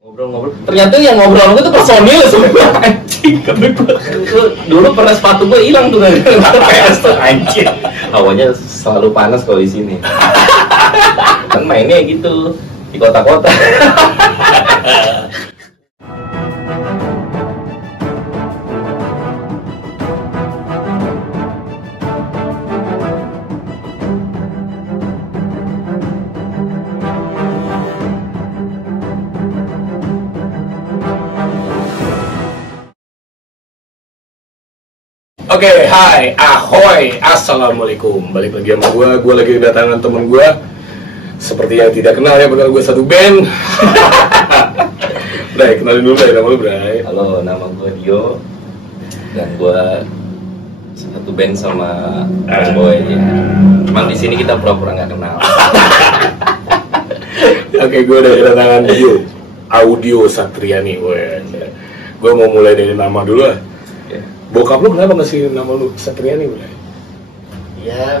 Ngobrol-ngobrol, ternyata yang ngobrol itu personil semua. Anjing, dulu pernah sepatu gue hilang tuh PS tuh, anjing. Awalnya selalu panas kalau di sini. Kan mainnya gitu di kota-kota. Oke, hai, ahoy, assalamualaikum. Balik lagi sama gue lagi kedatangan temen gue. Seperti yang tidak kenal ya, padahal gue satu band. Bray, kenalin dulu Bray, nama lu Bray. Halo, nama gue Dio. Dan gue satu band sama Mas Boy ya. Cuman di sini kita pura-pura nggak kenal. Oke, gue udah kedatangan Dio Audio Satriani. Gue mau mulai dari nama dulu lah. Bokap lu kenapa ngasih nama lu Satriani, Bray? Ya,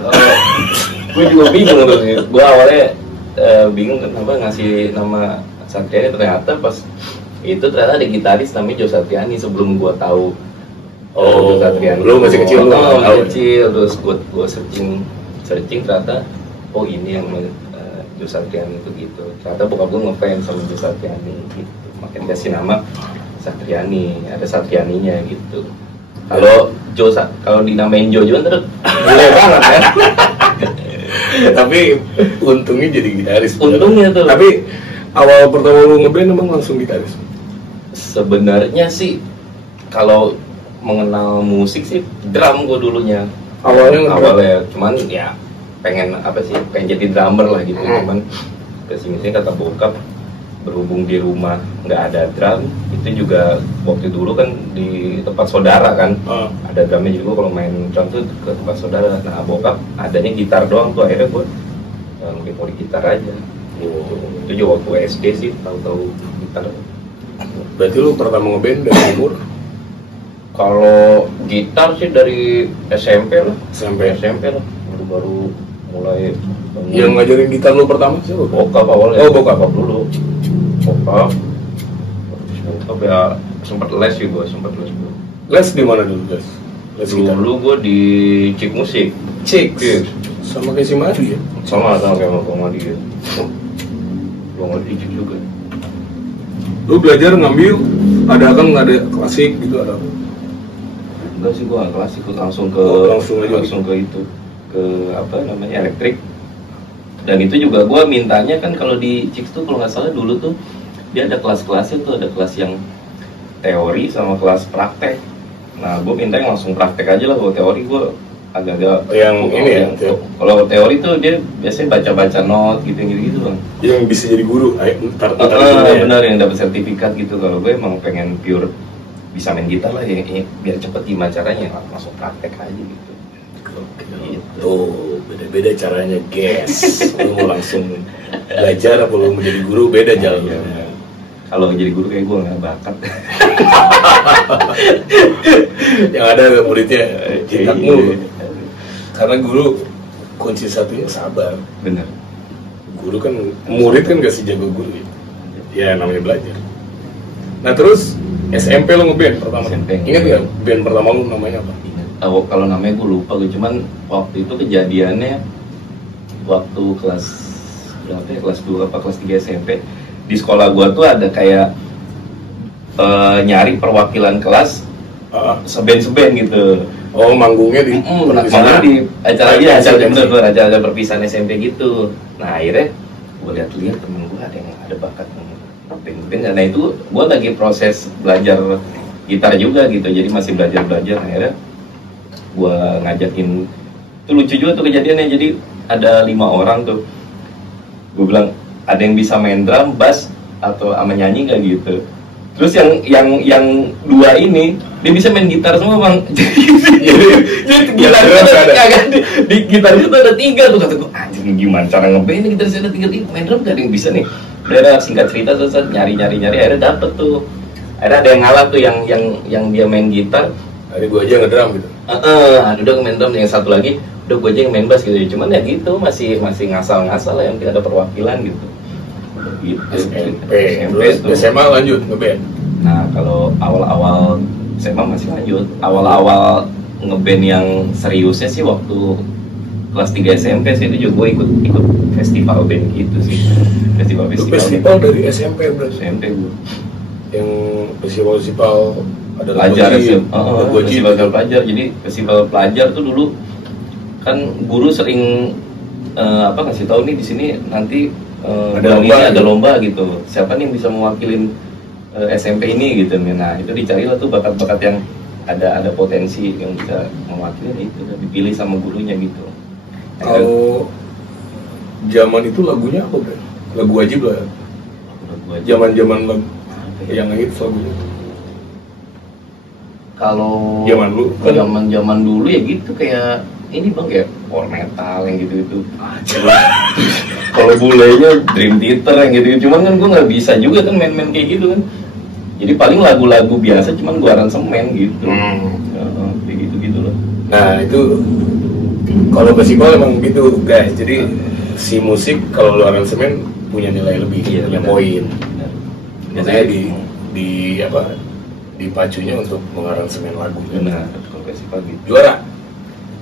gue juga bingung tuh. Gue awalnya bingung kenapa ngasih nama Satriani, ternyata pas itu ternyata ada gitaris namanya Joe Satriani sebelum gue tahu. Oh, Satriani. Lu masih kecil lu? Masih kecil, terus gue searching ternyata oh ini yang Joe Satriani itu gitu. Ternyata bokap gue ngefans sama Joe Satriani gitu. Makin kasih nama Satriani, ada Satrianinya gitu. Kalau kalau dinamain Jojo ntar boleh banget ya. Ya, tapi untungnya jadi gitaris. Untungnya tuh. Tapi awal pertama lu ngeband emang langsung gitaris? Sebenarnya sih kalau mengenal musik sih drum gue dulunya. Awalnya cuman ya pengen jadi drummer lah gitu. Cuman kesini kata bokap berhubung di rumah nggak ada drum, itu juga waktu dulu kan di tempat saudara kan ada drumnya juga, kalau main drum tuh ke tempat saudara. Nah bokap adanya gitar doang tuh, akhirnya gue mau di gitar aja. Itu juga waktu SD sih tahu gitar. Berarti lu pertama ngeband dari umur? Kalau gitar sih dari SMP lah. SMP lah, baru mulai. Yang ngajarin gitar lu pertama siapa? Bokap awalnya. Oh, bokap dulu. Bokap ya sempat les juga, Les di mana dulu, Les? Dulu gue di Cik Musik. Cik. Sama kayak si Madu ya? Sama kayak Bang Madi ya. Bang Madi Cik juga. Lu belajar ngambil ada klasik gitu ada? Enggak sih, gue nggak klasik, langsung ke itu, ke apa namanya, elektrik. Dan itu juga gue mintanya kan kalau di Cik tuh kalau nggak salah dulu tuh dia ada kelas-kelasnya tuh, ada kelas yang teori sama kelas praktek. Nah gue minta yang langsung praktek aja lah. Kalau teori gue agak-agak kalau teori tuh dia biasanya baca-baca not gitu bang. Yang bisa jadi guru, benar, yang dapat sertifikat gitu. Kalau gue emang pengen pure bisa main gitar lah ya, biar cepet gimana caranya, langsung praktek aja gitu. Gitu, beda-beda caranya, guys. Lu mau langsung belajar apa lu mau jadi guru, beda jalannya. Kalau jadi guru kayak gue nggak bakat. Yang ada muridnya jinak mulu. Karena guru kunci satunya sabar. Bener. Guru kan, murid kan gak sejago guru ya. Ya namanya belajar. Nah terus SMP lo ngeband pertama. Ingat gak band pertama lo namanya apa? Kalau namanya gue lupa, cuman waktu itu kejadiannya waktu kelas berapa ya, kelas 2 apa kelas 3 SMP. Di sekolah gue tuh ada kayak nyari perwakilan kelas seben gitu. Oh, manggungnya di acara perpisahan SMP gitu. Nah akhirnya gue lihat temen gue ada bakat band. Nah itu gue lagi proses belajar gitar juga gitu, jadi masih belajar. Akhirnya gue ngajakin, itu lucu juga tuh kejadiannya. Jadi ada 5 orang tuh, gue bilang ada yang bisa main drum, bass, atau sama nyanyi nggak gitu. Terus yang 2 ini dia bisa main gitar semua bang. Jadi gitar di gitar itu ada 3 tuh. Kata gue anjing gimana cara ngeband gitar ada 3 main drum gak ada yang bisa nih. Udah singkat cerita selesai nyari akhirnya dapet tuh. Akhirnya ada yang ngalah tuh yang dia main gitar. Ada gue aja ngedrum gitu. Udah main drum, yang satu lagi udah gue aja yang main bass gitu. Cuman ya gitu masih ngasal-ngasal lah, yang tidak ada perwakilan gitu. gitu. SMP. Terus Terus SMA lanjut ngeband. Nah kalau awal-awal SMA masih lanjut. Awal-awal ngeband yang seriusnya sih waktu kelas 3 SMP sih, itu juga gue ikut festival band gitu sih. Festival dari SMP berarti. SMP gue. Yang festival ada pelajar sih. Festival pelajar. Jadi festival pelajar tuh dulu kan guru sering ngasih tahu nih di sini nanti ada lomba gitu. Siapa nih yang bisa mewakilin SMP ini gitu. Nah itu dicarilah tuh bakat-bakat yang ada potensi yang bisa mewakili, itu dipilih sama gurunya gitu. Kalau zaman itu lagunya apa bro? Lagu wajib lah. Zaman lagu yang hits lagunya. Kalau zaman dulu ya gitu kayak ini bang ya power metal yang gitu. Kalau bulenya Dream Theater yang gitu. Cuman kan gue nggak bisa juga kan main-main kayak gitu kan. Jadi paling lagu-lagu biasa cuman gue aransemen gitu. Kayak gitu loh. Nah itu kalau festival emang gitu guys. Jadi si musik kalau lu aransemen punya nilai lebih, punya poin. Biasanya dipacunya untuk mengaransemen lagu. Benar, kalau festival gitu. Juara.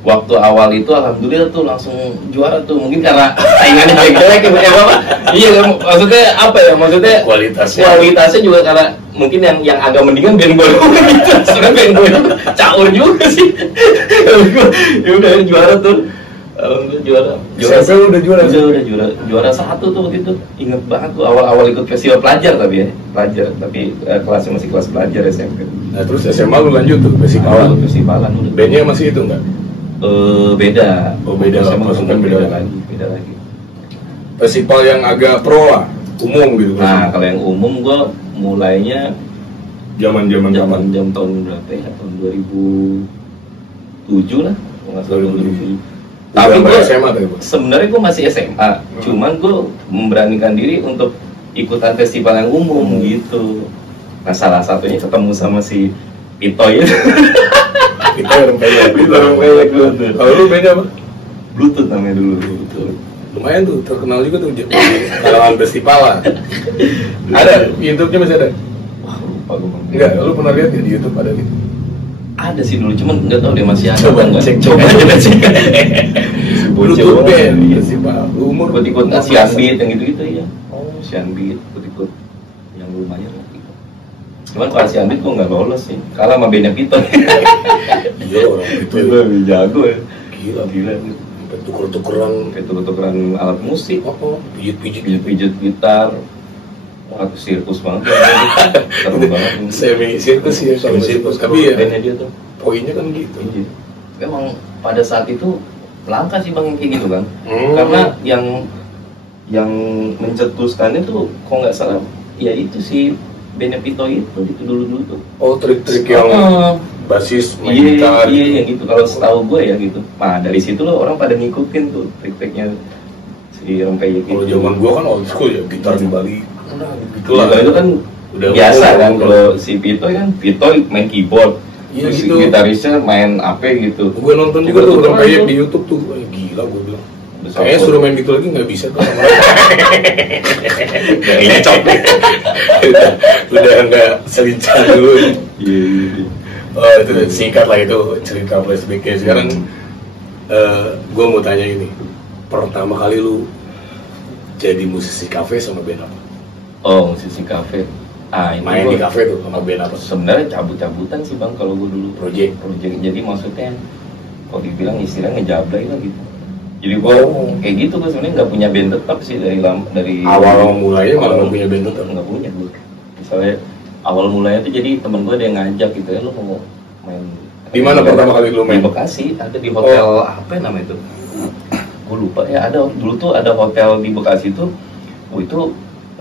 Waktu awal itu alhamdulillah tuh langsung juara tuh, mungkin karena saingannya jelek-jelek ya apa? Iya, maksudnya apa ya? Maksudnya kualitasnya juga karena mungkin yang agak mendingan band gue gitu. Soalnya band gue caur juga sih. Ya udah juara tuh. Alhamdulillah juara. SMP udah juara. Juara 1 tuh waktu itu. Ingat banget tuh awal-awal ikut festival pelajar tapi kelasnya masih kelas pelajar SMP. Nah, terus SMA lu lanjut tuh festivalan udah. Bandnya masih itu enggak? Beda. Beda lah. Beda lagi. Festival yang agak pro lah, umum gitu. Nah, kalau yang umum gue mulainya zaman tahun berapa ya? Tahun 2007 lah. Nggak salah 2007. Tapi gue sebenarnya gue masih SMA, cuman gue memberanikan diri untuk ikutan festival yang umum gitu. Nah salah satunya ketemu sama si Pitoy. Orang pelek lu. Kalau lu bandnya apa? Bluetooth namanya dulu. Bluetooth. Lumayan tuh, terkenal juga tuh kalangan festivalan. Ada YouTube-nya masih ada? Wah lupa gue. Enggak, lu pernah lihat ya di YouTube ada gitu? Ada sih dulu, cuman nggak tahu dia masih ada. Coba cek. Bluetooth band festival. Umur ikut Asian Beat yang gitu-gitu ya. Asian Beat ikut yang lumayan lah. Cuman kalau Asian Beat gue nggak lolos sih, kalah sama bandnya Pito. Iya orang itu lebih jago ya. Gila. Tuker-tukeran alat musik. Pijit gitar. Aku sirkus banget. Seru banget. Semi sirkus ya, tapi ya bandnya dia tuh. Poinnya kan gitu. Memang pada saat itu langka sih bang kayak gitu kan. Karena yang mencetuskan itu kok nggak salah ya itu si Benepito itu dulu tuh. Oh trik-trik yang basis main gitar. Iya yang gitu kalau setahu gue ya gitu. Nah dari situ loh orang pada ngikutin tuh trik-triknya si Rempeyek gitu. Kalau zaman gue kan old school ya, gitar dibalik. Gitu lah. Itu kan udah biasa kan kalau si Pito main keyboard. Iya terus gitu. Gitarisnya main apa gitu. Gue nonton juga tuh Rempeyek di YouTube tuh. Gila gue bilang. Kayaknya suruh main gitu lagi nggak bisa tuh sama kayaknya copet udah nggak selincah dulu. Oh itu singkat lah itu cerita flashbacknya. Sekarang gue mau tanya ini, pertama kali lu jadi musisi kafe sama band apa? Oh musisi kafe. Ini main di kafe tuh sama band apa? Sebenarnya cabut-cabutan sih bang kalau gue dulu. Project. Jadi maksudnya kalau dibilang istilahnya ngejablay lah gitu. Jadi gue kayak gitu gue sebenarnya nggak punya band tetap sih dari awal mulanya malah nggak punya band tetap. Nggak punya gue. Misalnya awal mulanya tuh jadi temen gue ada yang ngajak gitu ya, lo mau main. Di mana pertama kali lu main? Di Bekasi, ada di hotel apa nama itu? Gue lupa ya. Ada dulu tuh ada hotel di Bekasi tuh. Itu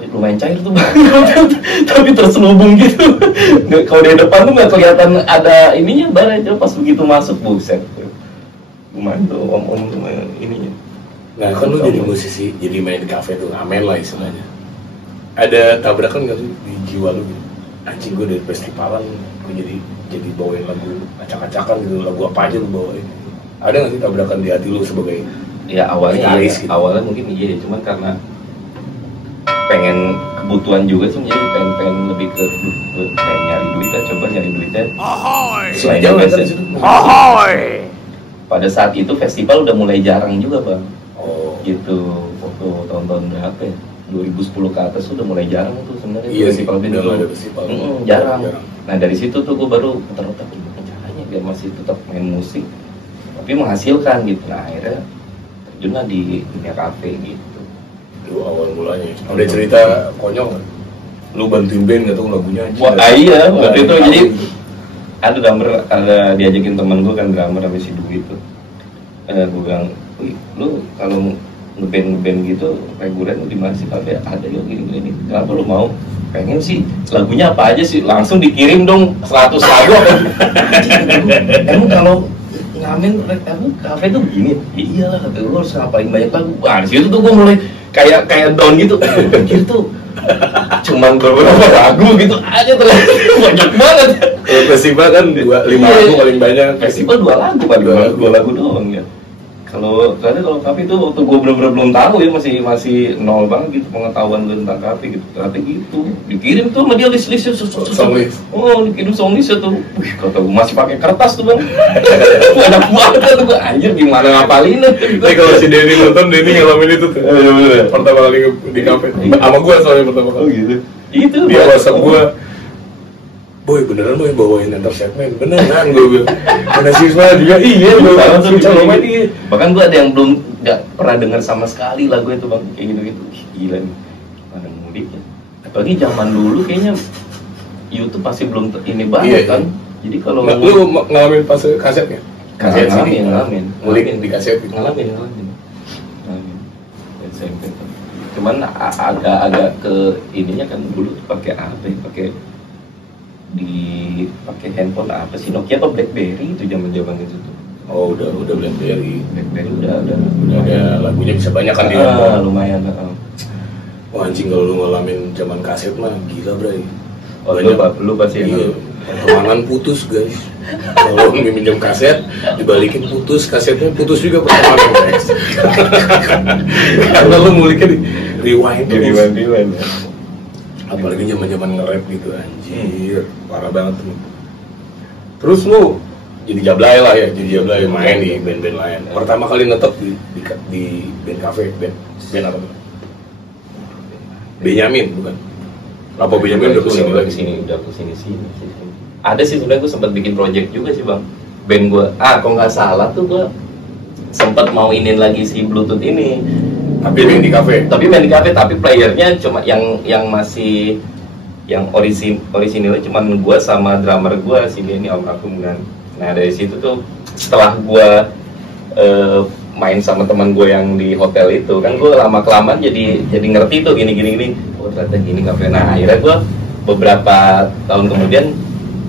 lumayan cair tuh tapi terselubung gitu. Kalau di depan tuh nggak kelihatan ada ininya, barang aja pas begitu masuk buset. Lumayan tuh om sama ininya. Nah kan lu jadi musisi, jadi main di kafe tuh ngamen lah istilahnya. Ada tabrakan nggak sih di jiwa lu? Anjing gue dari festivalan, gue jadi bawain lagu acak-acakan gitu, lagu apa aja lu bawain. Ada nggak sih tabrakan di hati lu sebagai ya awalnya gitaris, gitu? Awalnya mungkin iya, cuman karena pengen kebutuhan juga sih, jadi pengen lebih ke kayak nyari duitnya, coba nyari duitnya selain Jauh biasa. dari situ. Pada saat itu festival udah mulai jarang juga bang, Oh. gitu. Waktu tahun-tahun berapa ya, 2010 ke atas udah mulai jarang tuh sebenarnya Iya sih, festival band udah itu. nggak ada festival. Jarang. Nah dari situ tuh gue baru putar-putar gimana caranya biar masih tetap main musik tapi menghasilkan gitu. Nah akhirnya terjunlah di dunia kafe gitu. Lu awal mulanya. Ada cerita konyol nggak? Lu bantuin band nggak tahu lagunya aja. Wah iya waktu itu jadi ada drummer, ada diajakin temen gue kan drummer sama si Dwi itu. Gue bilang, wih lu kalau ngeband gitu reguler di mana sih kafe? Ada ya gini-gini. Kenapa lu mau? Pengen sih lagunya apa aja sih, langsung dikirim dong 100 lagu apa? Emang kalau ngamen kafe tuh begini? Iyalah kata gue harus ngapain banyak lagu. Wah di situ tuh gue mulai kayak down gitu. Anjir tuh cuman beberapa lagu gitu aja ternyata banyak banget. Kalau festival kan 5 lagu paling banyak. Festival 2 lagu kan, 2 lagu doang ya. Kalau kafe itu waktu gue bener-bener belum tahu ya, masih nol banget gitu pengetahuan gue tentang kafe gitu. Ternyata gitu dikirim tuh sama dia list-listnya, Songlist. oh dikirim songlistnya tuh. Wih kata gue masih pakai kertas tuh bang. Banyak banget tuh gue, anjir gimana ngapalinnya. Tapi kalau si Denny nonton, Denny ngalamin itu tuh. Pertama kali di kafe. Sama gue soalnya pertama kali. gitu. Itu Dia WhatsApp gue, boy beneran boy bawain Enter Sandman, beneran gue bilang. Mana siswa juga iya gue Sama tuh susah gitu. banget iya. Bahkan gue ada yang belum nggak pernah dengar sama sekali lagu itu bang, kayak gitu-gitu. Gila nih, mana mudiknya. Apalagi zaman dulu kayaknya YouTube masih belum ini banget Iya, kan. Jadi kalau Nah, lu ngalamin pas kasetnya? Kaset sini, ngalamin. ngulik di kaset gitu. ngalamin. SMP tuh. Cuman agak ke ininya kan dulu pakai apa ya? Pakai handphone apa sih, Nokia atau BlackBerry itu zaman-zaman itu tuh. Oh udah BlackBerry. BlackBerry udah Udah lagunya bisa banyak kan dia. lumayan. Wah anjing kalau lu ngalamin zaman kaset mah gila bray. Oh, lu pasti Iya. Pertemanan putus guys. Kalau minjem kaset dibalikin putus, kasetnya putus juga pertemanan guys. Karena lu nguliknya di rewind terus. Rewind ya. Apalagi zaman nge-rap gitu anjir, parah banget tuh. Terus lu jadi jablay lah ya, main di band-band lain. Pertama kali ngetop di band cafe, band apa tuh? Benyamin bukan? Apa Benyamin udah kesini lagi? Udah kesini sih. Ada sih sebenarnya gue sempat bikin project juga sih bang. Band gue, kalau nggak salah tuh gue sempat mau inin lagi si Bluetooth ini. Tapi main di kafe. Tapi playernya cuma yang masih yang orisinilnya cuma gue sama drummer gue si Denny almarhum kan. Nah dari situ tuh setelah gue main sama teman gue yang di hotel itu kan, gue lama kelamaan jadi ngerti tuh gini. Oh ternyata gini kafe. Nah akhirnya gue beberapa tahun kemudian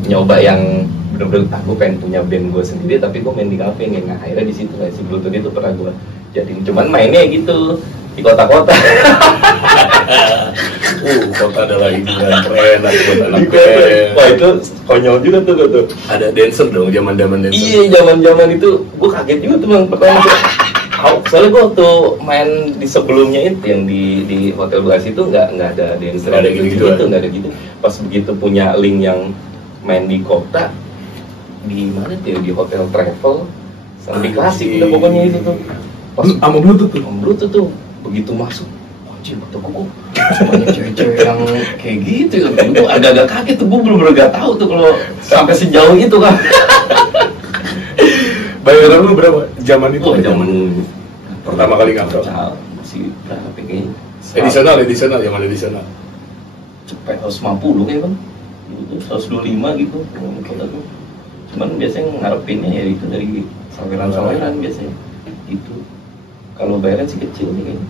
nyoba yang bener-bener gue pengen punya band gue sendiri tapi gue main di kafe nih. Nah akhirnya di situ si Bluetooth itu pernah gue jadi, cuman mainnya gitu di kota-kota. Kota adalah hiburan keren, buat anak Di kota. band. Wah itu konyol juga tuh. Ada dancer dong, zaman dancer. Iya zaman itu gue kaget juga tuh bang pertama. Soalnya gue waktu main di sebelumnya itu yang di hotel belas itu nggak ada dancer, Nggak ada gitu-gitu, nggak ada gitu. Pas begitu punya link yang main di kota, di mana tuh ya, di hotel travel sama di klasik udah pokoknya itu tuh. Pas Sama Bluetooth tuh. Bluetooth tuh begitu masuk, anjir kata gue semuanya cewek-cewek yang kayak gitu ya. Gue agak-agak kaget tuh, gue belum gak tahu tuh kalau sampai sejauh itu kan. Bayaran lu berapa? Zaman itu? Zaman pertama kali ngambil. Masih berapa kayaknya? Edisional, zaman edisional. Cepet 150 kayak bang, 125 gitu. Cuman biasanya ngarepinnya ya itu dari saweran biasanya. Itu kalau bayaran sih kecil nih kayaknya.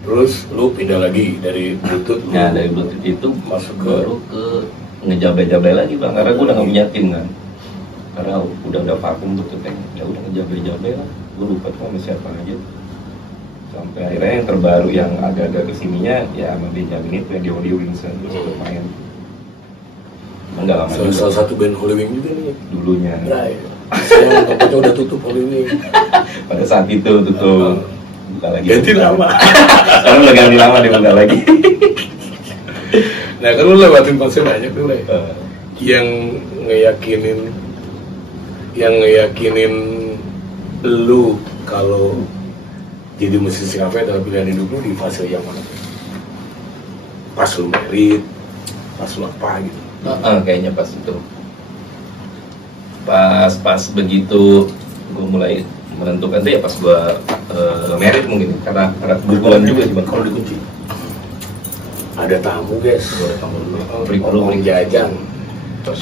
Terus lu pindah lagi dari Bluetooth. Nah dari Bluetooth itu masuk ke baru ke ngejabai-jabai lagi bang, karena gue udah gak punya tim kan. Karena udah vakum Bluetooth kan, ya udah ngejabai-jabai lah. Gue lupa tuh sama siapa aja. Sampai akhirnya yang terbaru yang agak-agak kesininya ya sama Benjamin itu yang di Audio Wings terus main. Enggak lama juga. Salah satu band Holy Wing juga nih. Dulunya. Sekarang tempatnya udah tutup Holy Wing. Pada saat itu tutup. Buka lagi. Ganti lama. Sekarang udah ganti lama, dibuka lagi. Nah kan lu lewatin fase banyak tuh Le. Yang ngeyakinin lu kalau jadi musisi kafe adalah pilihan hidup lu di fase yang mana? Pas lu merit, pas lu apa gitu? Kayaknya pas itu. Pas begitu gue mulai menentukan tuh ya pas gue merit mungkin karena kebetulan juga cuma kalau dikunci. Ada tamu guys. ada tamu dulu. Beri jajan. Terus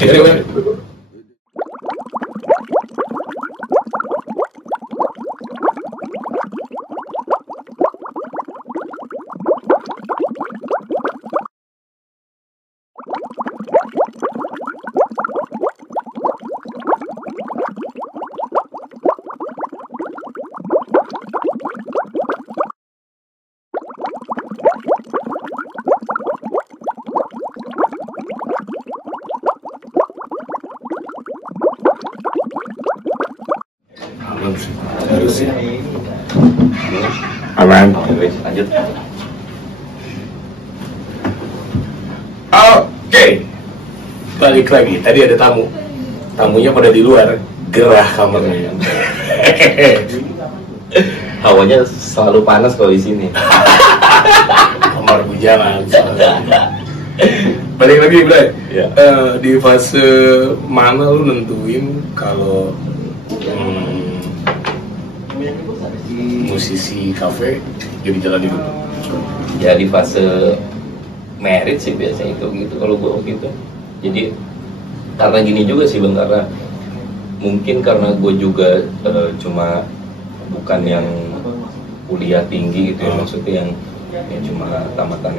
Harus ya. Aman. lanjut. Oke. Balik lagi. Tadi ada tamu. Tamunya pada di luar. Gerah kamarnya. Hawanya selalu panas kalau di sini. Kamar bujangan. Balik lagi, Bray. Ya. Di fase mana lu nentuin kalau musisi kafe jadi jalan hidup? Ya di fase merit sih biasanya itu gitu kalau gue gitu. Jadi karena gini juga sih Bang, karena mungkin karena gue juga cuma bukan yang kuliah tinggi gitu ya, maksudnya yang cuma tamatan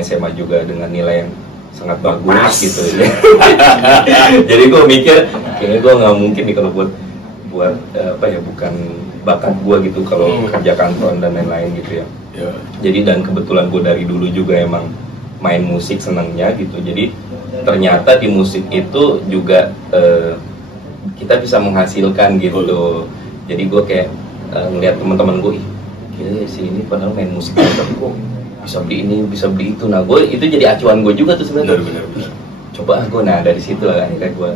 SMA juga dengan nilai yang sangat bagus gitu ya. Jadi gue mikir kayaknya gue nggak mungkin nih kalau buat bukan bakat gue gitu kalau kerja kantoran dan lain-lain gitu ya. Jadi dan kebetulan gue dari dulu juga emang main musik senangnya gitu. Jadi ternyata di musik itu juga kita bisa menghasilkan gitu loh. Jadi gue kayak ngeliat teman-teman gue, gila si ini padahal main musik kok bisa beli ini, bisa beli itu. Nah gue itu jadi acuan gue juga tuh sebenarnya. Coba gue, nah dari situ akhirnya gue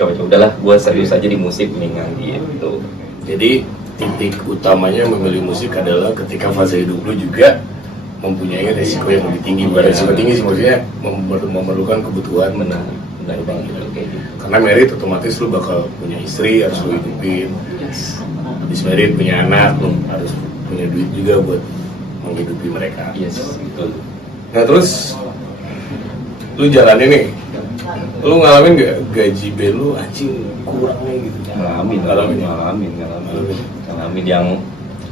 coba udahlah gue serius aja di musik mendingan gitu. Jadi titik utamanya memilih musik adalah ketika fase hidup lu juga mempunyai resiko yang lebih tinggi. Bukan resiko tinggi sih, maksudnya memerlukan kebutuhan benar gitu. Karena merit otomatis lu bakal punya istri, harus lu hidupin. Habis merit punya anak, lu harus punya duit juga buat menghidupi mereka. Betul. Nah terus lu jalanin nih, lu ngalamin gak gaji band lu anjing kurangnya gitu? Ngalamin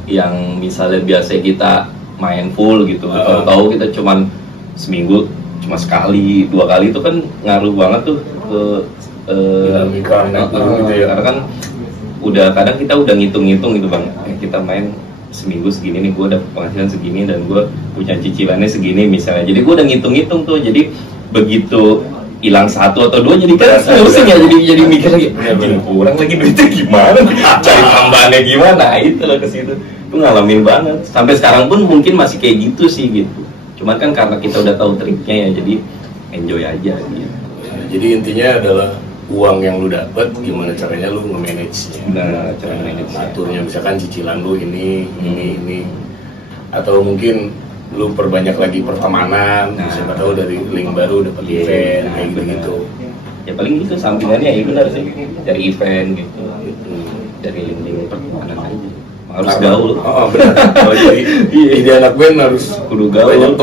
yang misalnya biasa kita main full gitu, tahu kita cuman seminggu cuma sekali 2 kali itu kan ngaruh banget tuh ke dinamika gitu ya. Karena kan udah kadang kita udah ngitung-ngitung gitu Bang, kita main seminggu segini nih, gue dapet penghasilan segini dan gue punya cicilannya segini misalnya. Jadi gue udah ngitung-ngitung tuh, jadi begitu hilang 1 atau 2 jadi kan pusing ya, jadi mikir lagi kurang lagi duitnya gimana, cari tambahannya gimana, itu loh ke situ. Itu ngalamin banget. Sampai sekarang pun mungkin masih kayak gitu sih gitu. Cuman kan karena kita udah tahu triknya ya, jadi enjoy aja gitu. Jadi intinya adalah uang yang lu dapat gimana caranya lu nge-manage-nya. Nah, cara manage aturnya, misalkan cicilan lu ini atau mungkin lu perbanyak lagi pertemanan, siapa tahu dari link baru dapat event kayak gitu. Ya paling gitu sampingannya ya benar sih, dari event gitu. Dari link pertemanan aja. Harus gaul. Benar. Kalau jadi anak band harus kudu gaul, banyak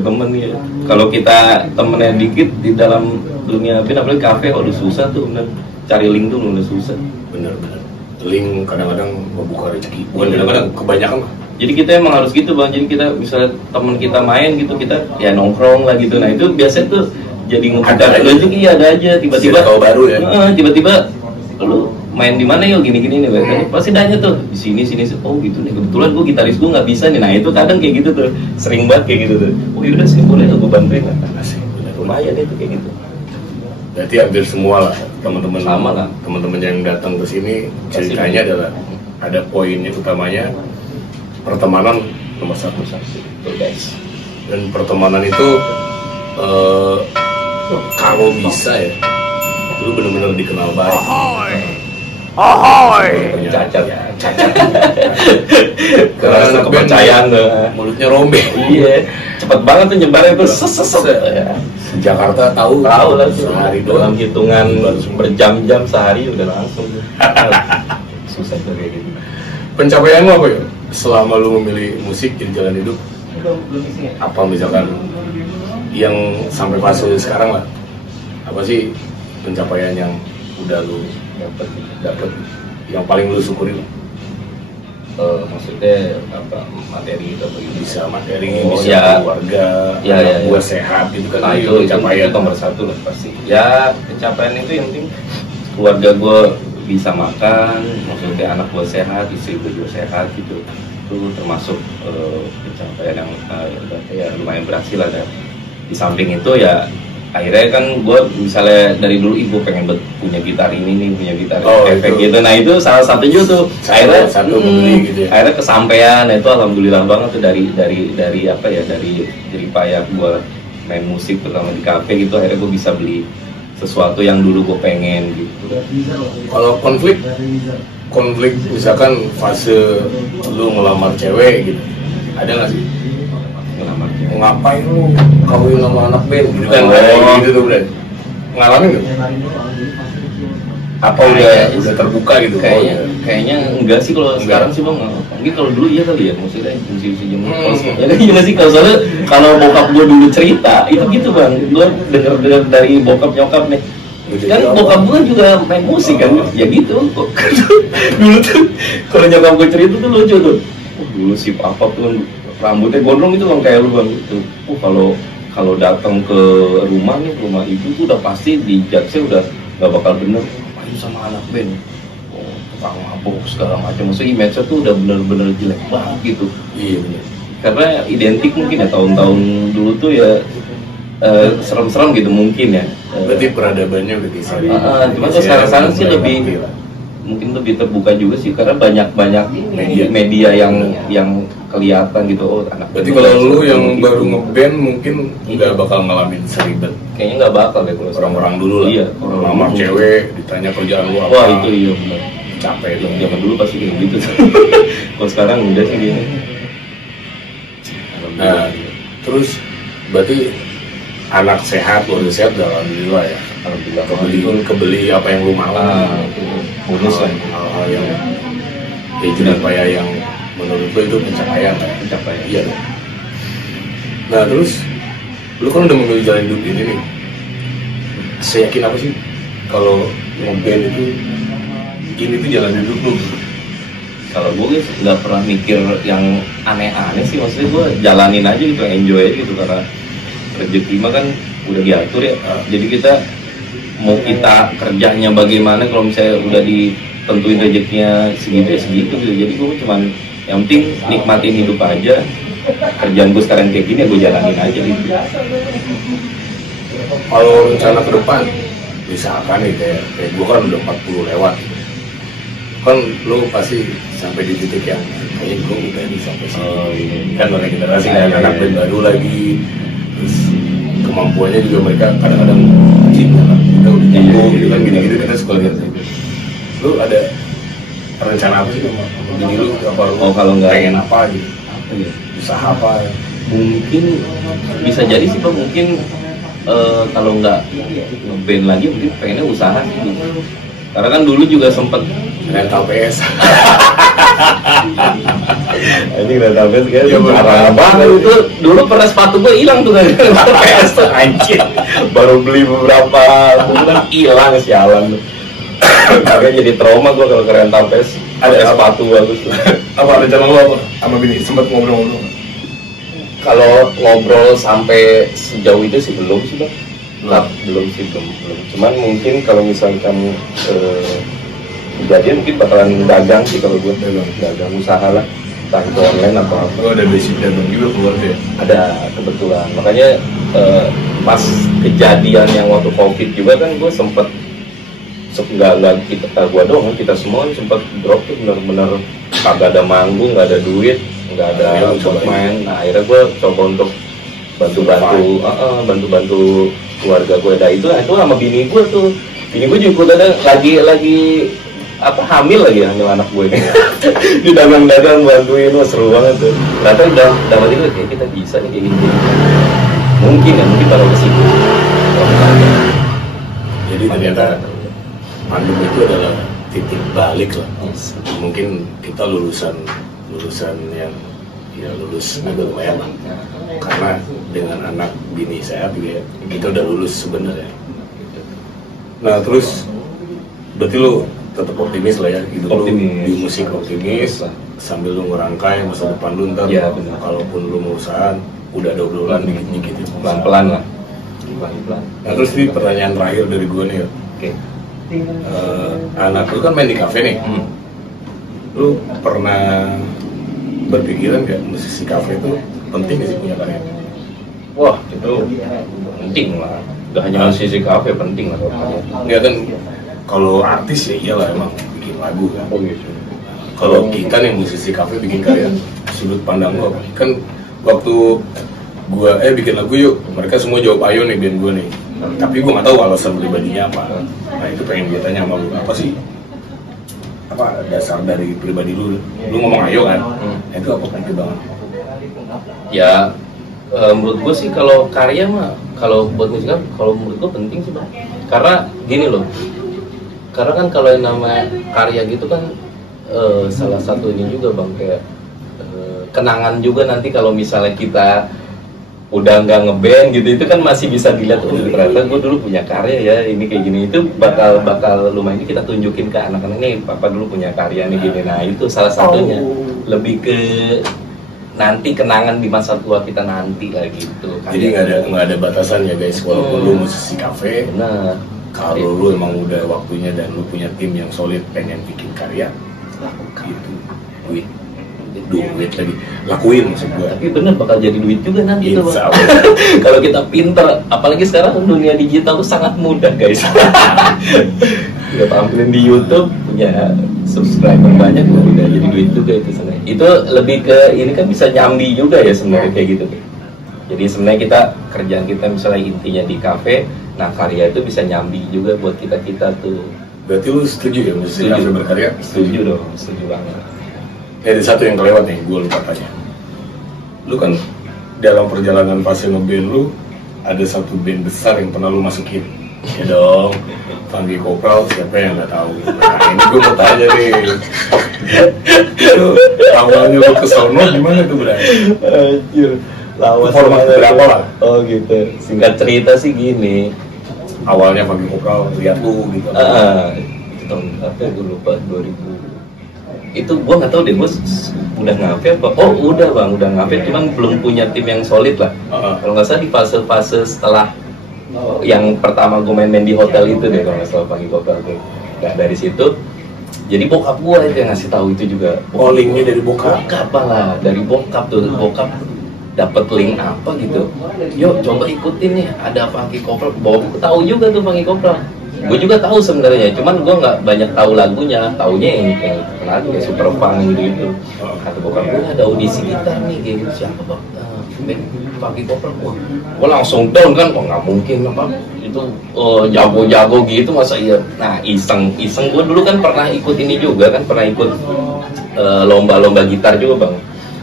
temen ya. Kalau kita temennya dikit di dalam dunia band apalagi kafe udah susah tuh, bener. Cari link tuh udah susah. Bener. Link kadang-kadang membuka rezeki. Bukan kadang-kadang, kebanyakan lah. Jadi kita emang harus gitu Bang. Jadi kita misalnya temen kita main gitu, kita ya nongkrong lah gitu. Nah itu biasanya tuh jadi ngebuka rezeki, ada aja tiba-tiba tahu baru ya. Tiba-tiba lu main di mana yuk gini-gini nih, pasti nanya tuh di sini oh gitu nih, kebetulan gue gitaris gue nggak bisa nih. Nah itu kadang kayak gitu tuh, sering banget kayak gitu tuh. Oh yaudah sih boleh gue bantuin, lumayan itu kayak gitu. Berarti hampir semua lah teman-teman sama lah, teman-teman yang datang ke sini ceritanya adalah ada poinnya utamanya pertemanan nomor 1 guys. Dan pertemanan itu kalau bisa ya, lu benar-benar dikenal baik. Cacat. Karena kepercayaan tuh. mulutnya rombeng. Iya, cepet banget tuh nyebarnya tuh. Jakarta tahu Lah sehari dalam doang. hitungan berjam-jam sehari udah langsung. Susah tuh kayak gitu. Pencapaian lu apa ya? Selama lu memilih musik jadi jalan hidup, apa misalkan yang sampai fase sekarang lah, apa sih pencapaian yang udah lu dapet yang paling lu syukuri lah? Maksudnya apa, materi atau begini? Bisa materi, Oh, bisa ya. keluarga, Ya, anak ya, ya. buah sehat gitu kan. Nah, itu pencapaian nomor satu lah pasti. Ya, pencapaian itu yang penting keluarga gue bisa makan, maksudnya anak gue sehat, istri gue juga sehat gitu. Itu termasuk pencapaian yang ya lumayan berhasil lah. Dan di samping itu ya akhirnya kan gue misalnya dari dulu gue pengen punya gitar ini nih, punya gitar efek itu. gitu. Nah itu salah satu juga tuh Satu membeli gitu ya. akhirnya kesampaian. Nah, itu alhamdulillah banget tuh dari apa ya, dari payah gue main musik terutama di kafe gitu, akhirnya gue bisa beli sesuatu yang dulu gue pengen gitu. Kalau konflik misalkan fase lu ngelamar cewek gitu, ada nggak sih? Ngelamar Ngapain lu kawin sama anak band gitu kan? Oh. Kayak gitu tuh, Bro. Ngalamin nggak? apa udah terbuka gitu? kayaknya enggak sih kalau Enggak. sekarang sih bang. Mungkin kalau dulu iya kali ya, maksudnya musisi jemur Hmm. ya kan, iya nggak sih, kalau soalnya kalau bokap gue dulu cerita itu gitu bang, gue denger dari bokap nyokap nih kan, bokap gue juga main musik kan, ya gitu kok. Dulu tuh kalau nyokap gue cerita tuh lucu tuh. Dulu si papa tuh rambutnya gondrong itu bang, kayak lu bang gitu. Kalau datang ke rumah nih, ke rumah ibu tuh udah pasti dijudge udah gak bakal bener. Main sama anak band, tukang mabuk segala macam, maksudnya image-nya tuh udah bener-bener jelek banget gitu. Iya benar. Karena identik mungkin ya, tahun-tahun dulu tuh ya serem-serem gitu mungkin ya. Berarti peradabannya udah bisa. Cuma kalau sekarang sih lebih mungkin lebih terbuka juga sih, karena banyak media yang kelihatan gitu. Oh, anak. Berarti kalau lu yang baru ngeband mungkin nggak bakal ngalamin seribet kayaknya nggak bakal deh kalau orang-orang dulu lah. Iya, Lamar cewek ditanya kerjaan lu apa. Wah itu iya benar. Capek itu. Yang zaman dulu pasti kayak gitu. Kalau sekarang udah sih gini. Nah, terus berarti anak sehat, keluarga sehat, alhamdulillah ya. Alhamdulillah. Kebeli apa yang lu mau. Bonus lah. Hal-hal yang jerih payah yang menurut gue itu pencapaian lah. Pencapaian. Iya. Nah terus, lu kan udah memilih jalan hidup ini nih. Seyakin apa sih kalau ngeband itu ini tuh jalan hidup lu? Kalau gue nggak pernah mikir yang aneh-aneh sih, maksudnya gue jalanin aja gitu, enjoy aja gitu, karena rezeki mah kan udah diatur ya. Jadi kita mau kita kerjanya bagaimana, kalau misalnya udah ditentuin rezekinya segitu ya segitu gitu. Jadi gue cuman yang penting nikmatin hidup aja. Kerjaan gue sekarang kayak gini ya gue jalanin aja gitu. Kalau rencana ke depan, misalkan nih kayak gue kan udah 40 lewat, kan lu pasti sampai di titik yang kayaknya gue udah nih sampai sini. Kan orang generasi kan anak band baru lagi, terus kemampuannya juga mereka kadang-kadang cinta kan, kita udah jago gitu kan, gini-gini kita suka lihat. Lu ada rencana apa sih sama bini lu? Apa lu Kalau nggak pengen apa gitu? apa ya? Usaha apa? Mungkin bisa jadi sih Pak, mungkin kalau nggak ngeband lagi mungkin pengennya usaha sih gitu. Karena kan dulu juga sempet Rental PS. ini rental PS kayak Ya, parah banget itu. Dulu pernah sepatu gue hilang tuh dari rental PS tuh, anjir. Baru beli beberapa bulan hilang, sialan tuh. Makanya jadi trauma gue kalau ke rental PS. Ada sepatu bagus tuh. Apa rencana lu apa? Sama bini sempat ngobrol-ngobrol? Kalau ngobrol sampai sejauh itu sih belum sih Bang. Belum. Cuman mungkin kalau misalkan kejadian mungkin bakalan dagang sih, kalau gue dagang usaha lah, entah itu online atau apa. Oh, ada basic dagang juga keluarga ya? Ada kebetulan, makanya pas kejadian yang waktu COVID juga kan gue sempet nggak kita gua doang, kita semua sempat drop tuh, benar-benar kagak ada manggung, nggak ada duit, nggak ada buat main. Nah akhirnya gue coba untuk bantu keluarga gue. Nah itu sama bini gue tuh. Bini gue juga udah lagi hamil anak gue. Di dagang-dagang bantuin, wah seru banget tuh. Ternyata udah waktu itu kayak kita bisa nih kayak gini. Mungkin kalau ke situ. Jadi ternyata pandemi itu adalah titik balik lah. Mungkin kita lulusan yang lulus agak lumayan lah. Karena dengan anak bini saya juga kita udah lulus sebenarnya. Nah terus berarti lu tetap optimis lah ya, hidup lu di musik optimis sambil lu ngerangkai masa depan lu ntar. Ya, kalaupun lu mau usaha udah ada obrolan dikit-dikit itu pelan-pelan lah. Nah terus ini pertanyaan terakhir dari gue nih ya. Anak lu kan main di kafe nih. Lu pernah berpikiran gak musisi kafe itu penting gak sih punya karya? Wah itu penting lah. Gak hanya musisi kafe, penting lah. Ya kan kalau artis ya iyalah emang bikin lagu kan. Kalau kita nih musisi kafe bikin karya, sudut pandang gua kan waktu gua bikin lagu yuk, mereka semua jawab ayo nih band gua nih. Tapi gua nggak tahu alasan pribadinya apa. Nah itu pengen dia tanya sama lu, apa sih? Apa dasar dari pribadi lu? Lu ngomong ayo kan? Itu apa penting banget? Ya menurut gue sih kalau karya mah, kalau buat musik kan, kalau menurut gue penting sih bang. Karena gini loh, karena kan kalau yang nama karya gitu kan salah satu ini juga bang, kayak kenangan juga nanti kalau misalnya kita udah nggak ngeband gitu, itu kan masih bisa dilihat, oh ternyata gue dulu punya karya ya, ini kayak gini. Itu bakal lumayan kita tunjukin ke anak-anak nih, papa dulu punya karya nih gini. Nah itu salah satunya, lebih ke nanti kenangan di masa tua kita nanti lah gitu. Jadi nggak ada batasan ya guys, walaupun lu musisi kafe. Benar. Kalau lu emang udah waktunya dan lu punya tim yang solid pengen bikin karya, lakukan gitu. Duit lagi, lakuin maksud gua. Tapi bener bakal jadi duit juga nanti tuh. Bang. Kalau kita pinter, apalagi sekarang dunia digital tuh sangat mudah guys. Udah tampilin di YouTube, punya subscriber banyak, udah jadi duit juga itu sebenarnya. Itu lebih ke ini kan bisa nyambi juga ya sebenarnya kayak gitu. Jadi sebenarnya kerjaan kita misalnya intinya di kafe, nah karya itu bisa nyambi juga buat kita tuh. Berarti lu setuju ya musisi kafe berkarya? Setuju dong, setuju banget. Ada satu yang kelewat nih, gue lupa tanya. Lu kan dalam perjalanan fase ngeband lu, ada satu band besar yang pernah lu masukin. Ya dong, Funky Kopral, siapa yang nggak tahu? Nah ini gue mau tanya nih, itu awalnya lu ke sono gimana tuh berarti? Anjir, lawan format berapa lah? Oh gitu, singkat cerita sih gini. Awalnya Funky Kopral lihat lu gitu. Itu tahun berapa? Gue lupa, 2000. Itu gue nggak tahu deh, gue udah ngafe apa? Oh udah bang, udah ngafe, cuman belum punya tim yang solid lah. Kalau nggak salah di fase-fase setelah yang pertama gue main di hotel itu deh, kalau nggak salah Funky Kopral tuh. Nah dari situ, jadi bokap gue yang ngasih tahu itu juga. Oh linknya dari bokap? Bokap lah, dari bokap tuh, bokap dapat link apa gitu. Yuk coba ikutin nih, ada Funky Kopral. Bokap tahu juga tuh Funky Kopral. Gue juga tahu sebenarnya, cuman gue nggak banyak tahu lagunya, taunya yang terkenal kayak Super Funk gitu. Kata bokap gue ada audisi gitar nih, kayak gitu. Siapa bang? Funky Kopral. Gue langsung down kan, kok nggak mungkin apa itu jago-jago gitu masa iya. Nah iseng gue dulu kan pernah ikut ini juga kan, pernah ikut lomba-lomba gitar juga bang.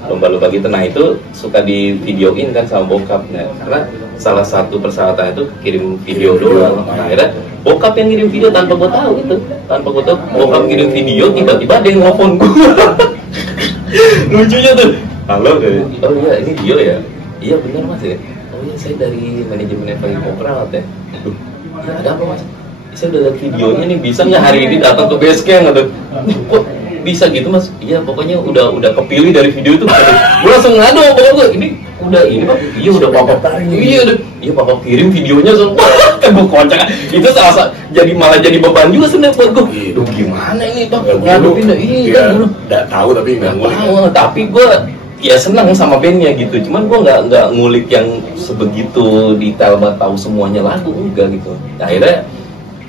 Lomba-lomba gitar, nah itu suka di videoin kan sama bokap. Nah karena salah satu persyaratan itu kirim video doang. Nah, akhirnya bokap yang ngirim video tanpa gue tahu itu, bokap ngirim video, tiba-tiba ada yang nelfon gue. Lucunya tuh, halo, oh iya ini Dio ya, iya benar mas ya, oh iya saya dari manajemen Funky Kopral ya. Ya ada apa mas? Saya udah lihat videonya nih, bisa nggak hari ini datang ke Basecamp atau kok bisa gitu mas? Iya pokoknya udah kepilih dari video itu. Gue langsung ngadu sama bokap gue, ini udah ini pak, iya udah papa iya papa kirim videonya so. Kan gue kocak, itu malah jadi beban juga sebenarnya buat gue. Duh gimana ini pak, ngadupin iya dulu nggak tahu tapi nggak ngulik. Tapi gue ya senang sama bandnya gitu, cuman gue nggak ngulik yang sebegitu detail banget tahu semuanya lagu, enggak gitu. Nah,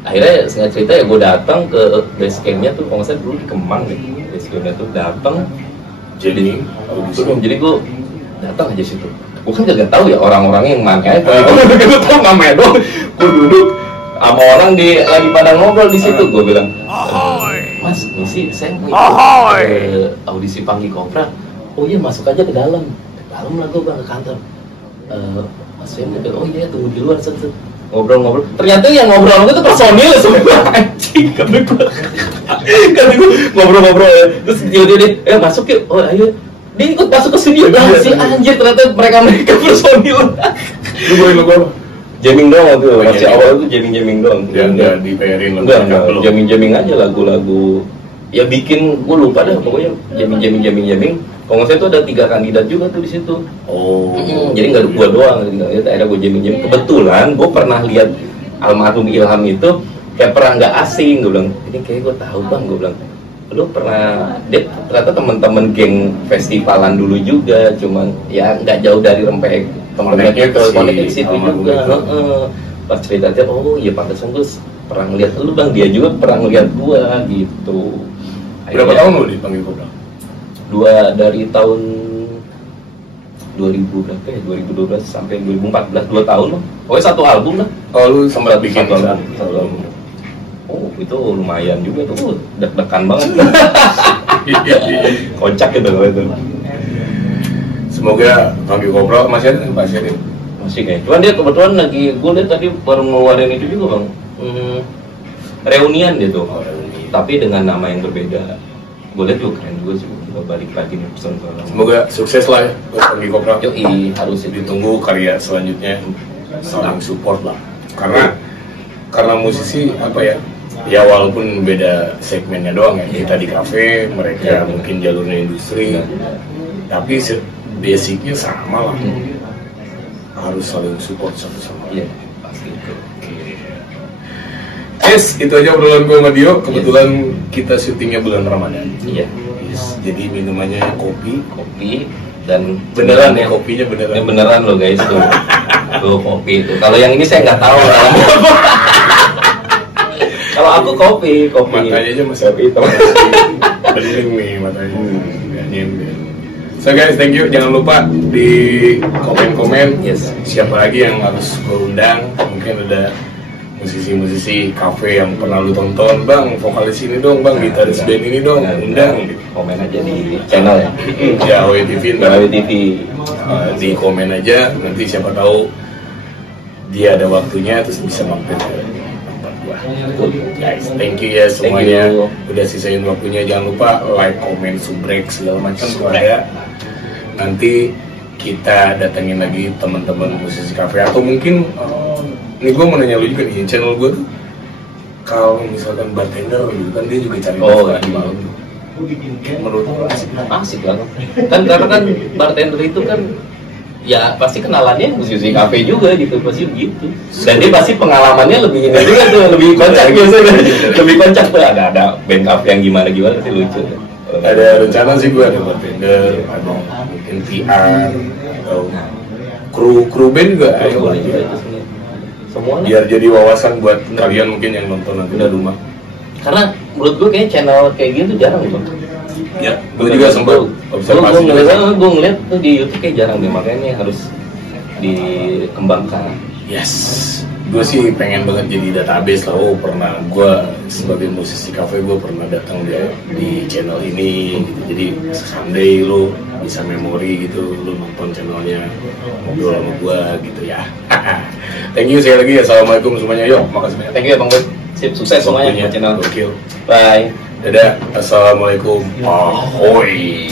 akhirnya singkat cerita ya gue datang ke basecampnya tuh, kalau nggak salah dulu di Kemang gitu, basecampnya tuh datang. Jadi gue datang aja situ, gue kan gak tahu ya orang-orangnya yang mana. Gue tahu namanya doang. Gue duduk sama orang lagi pada ngobrol di situ. Gue bilang, Mas, misi saya mau ikut audisi Panggil Kopra. Oh iya, masuk aja ke dalam. Dalam lah gue ke kantor. Mas saya mau, oh iya tunggu di luar set. Ngobrol-ngobrol. Ternyata yang ngobrol itu personil semua. Anjing, kata gue ngobrol-ngobrol ya. Terus dia masuk yuk. Oh ayo. Dia ikut masuk ke studio. Si anjir, ternyata mereka personil. Lu bawain lagu apa? Jamming doang tuh. Masih awal tuh jamming doang. Enggak dibayarin lagu. Enggak, jamming aja lagu-lagu. Ya bikin, gue lupa dah pokoknya jamming. Kalau nggak salah itu ada 3 kandidat juga tuh di situ. Oh. Jadi nggak ada gua doang, ada gua jamming. Kebetulan gua pernah lihat almarhum Ilham itu kayak pernah nggak asing. Gue bilang, ini kayak gua tahu bang. Gue bilang, lu pernah, dia ternyata teman-teman geng festivalan dulu juga, cuman ya nggak jauh dari Rempeyek. Teman-teman koneknya ke situ juga. Pas cerita dia, oh iya pantesan gua pernah ngeliat lu bang, dia juga pernah ngeliat gua gitu. Berapa tahun lu dipanggil Kopra? Dari tahun 2000 berapa ya? 2012 sampai 2014, 2 tahun lah. Pokoknya 1 album lah. Oh, lu sempat bikin satu album. Oh, itu lumayan juga tuh. Deg-degan banget. Kocak gitu kalau itu. Semoga Panggil Kopra masih ada, masih ada. Masih kayak. Cuman dia kebetulan lagi, gue lihat tadi baru ngeluarin itu juga bang. Reunian dia tuh. Tapi dengan nama yang berbeda. Gue lihat juga keren juga sih. Kita balik lagi nih pesan. Semoga sukses lah ya buat Panggil Kopra. Yoi, harus ditunggu karya selanjutnya, saling support lah. Karena musisi apa ya? Ya walaupun beda segmennya doang ya. Kita di kafe, mereka mungkin jalurnya industri. Tapi basicnya sama lah. Harus saling support satu sama lain. Iya, pasti itu. Yes, itu aja obrolan gue sama Dio. Kebetulan kita syutingnya bulan Ramadan. Iya. Yes, jadi minumannya kopi dan beneran ya, kopinya beneran. Ini beneran loh guys tuh. Tuh kopi itu. Kalau yang ini saya nggak tahu. Kalau aku kopi. Matanya aja masih kopi hitam. Bening nih matanya. So guys, thank you. Jangan lupa di komen-komen. Yes. Siapa lagi yang harus gue undang? Mungkin ada musisi-musisi kafe yang pernah lu tonton, bang vokalis ini dong, bang gitaris band ini dong, undang. Komen aja di channel ya. Ya WTV, di komen aja. Nanti siapa tahu dia ada waktunya terus bisa mampir ke tempat gua. Guys, thank you ya semuanya. Udah sisain waktunya. Jangan lupa like, comment, subrek segala macam tuh ada. Nanti kita datengin lagi teman-teman musisi kafe atau mungkin ini gue mau nanya lu juga nih, channel gue tuh kalau misalkan bartender gitu kan dia juga cari di malam. Menurut lu asik lah kan, karena kan bartender itu kan ya pasti kenalannya musisi kafe juga gitu, pasti begitu. Dan dia pasti pengalamannya lebih ini juga tuh, lebih kocak biasanya. Lebih kocak tuh, ada band kafe yang gimana sih lucu. Ada rencana sih gue ada bartender, ada mungkin PR atau kru band juga ada. Semuanya. Biar jadi wawasan buat kalian mungkin yang nonton nanti di rumah. Karena menurut gue kayak channel kayak gitu jarang nih bang. Ya, gue juga sempat observasi. Gue ngeliat tuh di YouTube kayak jarang deh, makanya harus dikembangkan. Yes, gue sih pengen banget jadi database lah. Oh pernah gue sebagai musisi kafe gue pernah datang di channel ini. Gitu. Jadi someday lo bisa memori gitu, lo nonton channelnya, ngobrol sama gue gitu ya. Thank you sekali lagi. Assalamualaikum semuanya. Yuk, makasih banyak. Thank you ya bang Bud. Sip, sukses semuanya buat channel. Gokil. Bye. Dadah. Assalamualaikum. Ahoy.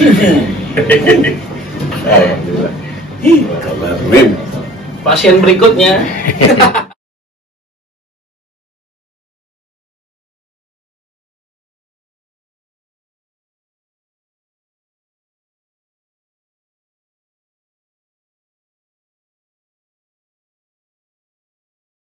Alhamdulillah. Kabar. Pasien berikutnya.